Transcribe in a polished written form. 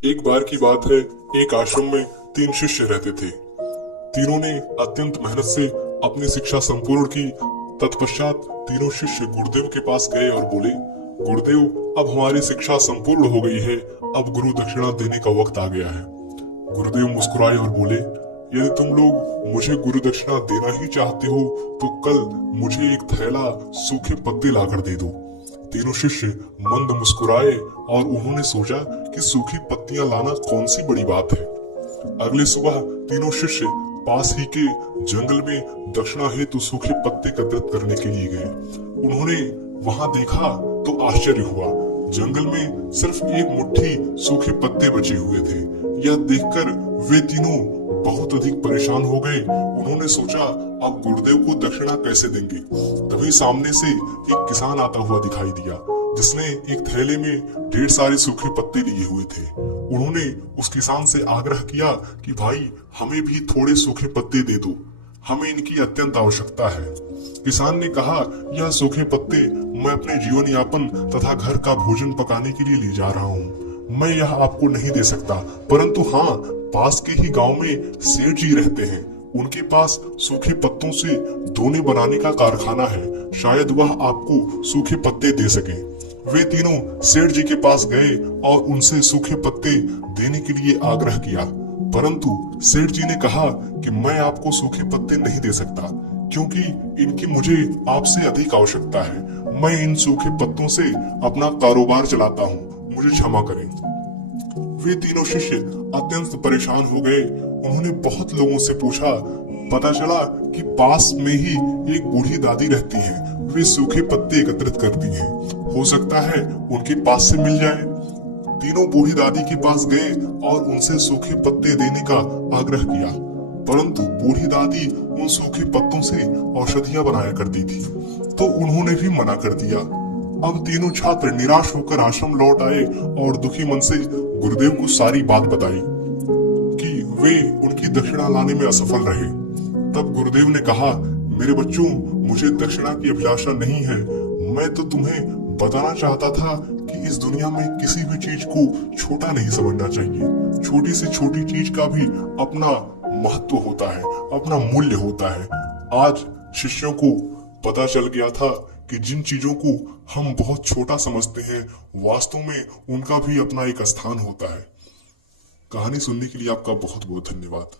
एक बार की बात है, एक आश्रम में 3 शिष्य रहते थे। तीनों ने अत्यंत मेहनत से अपनी शिक्षा संपूर्ण की। तत्पश्चात तीनों शिष्य गुरुदेव के पास गए और बोले, गुरुदेव, अब हमारी शिक्षा संपूर्ण हो गई है, अब गुरु दक्षिणा देने का वक्त आ गया है। गुरुदेव मुस्कुराए और बोले, यदि तुम लोग मुझे गुरु दक्षिणा देना ही चाहते हो तो कल मुझे एक थैला सूखे पत्ते लाकर दे दो। तीनों शिष्य मंद मुस्कुराए और उन्होंने सोचा कि सूखी पत्तियां लाना कौन सी बड़ी बात है। अगली सुबह तीनों शिष्य पास ही के जंगल में दक्षिणा हेतु सूखे पत्ते एकत्रित करने के लिए गए। उन्होंने वहां देखा तो आश्चर्य हुआ। जंगल में सिर्फ एक मुट्ठी सूखे पत्ते बचे हुए थे। यह देखकर वे तीनों बहुत अधिक परेशान हो गए। उन्होंने सोचा, अब गुरुदेव को दक्षिणा कैसे देंगे। तभी सामने से एक किसान आता हुआ दिखाई दिया, जिसने एक थैले में ढेर सारे सूखे पत्ते लिए हुए थे। उन्होंने उस किसान से आग्रह किया कि भाई, हमें भी थोड़े सूखे पत्ते दे दो, हमें इनकी अत्यंत आवश्यकता है। किसान ने कहा, यह सूखे पत्ते मैं अपने जीवन यापन तथा घर का भोजन पकाने के लिए ले जा रहा हूँ। मैं यह आपको नहीं दे सकता, परंतु हाँ, पास के ही गांव में सेठ जी रहते हैं। उनके पास सूखे पत्तों से दोने बनाने का कारखाना है, शायद वह आपको सूखे पत्ते दे सके। वे तीनों सेठ जी के पास गए और उनसे सूखे पत्ते देने के लिए आग्रह किया, परंतु सेठ जी ने कहा कि मैं आपको सूखे पत्ते नहीं दे सकता, क्योंकि इनकी मुझे आपसे अधिक आवश्यकता है। मैं इन सूखे पत्तों से अपना कारोबार चलाता हूँ, मुझे क्षमा करें। वे तीनों शिष्य अत्यंत परेशान हो गए। उन्होंने बहुत लोगों से पूछा। पता चला कि पास में ही एक बूढ़ी दादी रहती हैं। वे सूखे पत्ते एकत्रित करती हैं। हो सकता है उनके पास से मिल जाए। तीनों बूढ़ी दादी के पास गए और उनसे सूखे पत्ते देने का आग्रह किया, परंतु बूढ़ी दादी उन सूखे पत्तों से औषधियां बनाया करती थी, तो उन्होंने भी मना कर दिया। अब तीनों छात्र निराश होकर आश्रम लौट आए और दुखी मन से गुरुदेव को सारी बात बताई कि वे उनकी दक्षिणा लाने में असफल रहे। तब गुरुदेव ने कहा, मेरे बच्चों, मुझे दक्षिणा की अभिलाषा नहीं है। मैं तो तुम्हें बताना चाहता था कि इस दुनिया में किसी भी चीज को छोटा नहीं समझना चाहिए। छोटी से छोटी चीज का भी अपना महत्व होता है, अपना मूल्य होता है। आज शिष्यों को पता चल गया था कि जिन चीजों को हम बहुत छोटा समझते हैं, वास्तव में उनका भी अपना एक स्थान होता है। कहानी सुनने के लिए आपका बहुत बहुत धन्यवाद।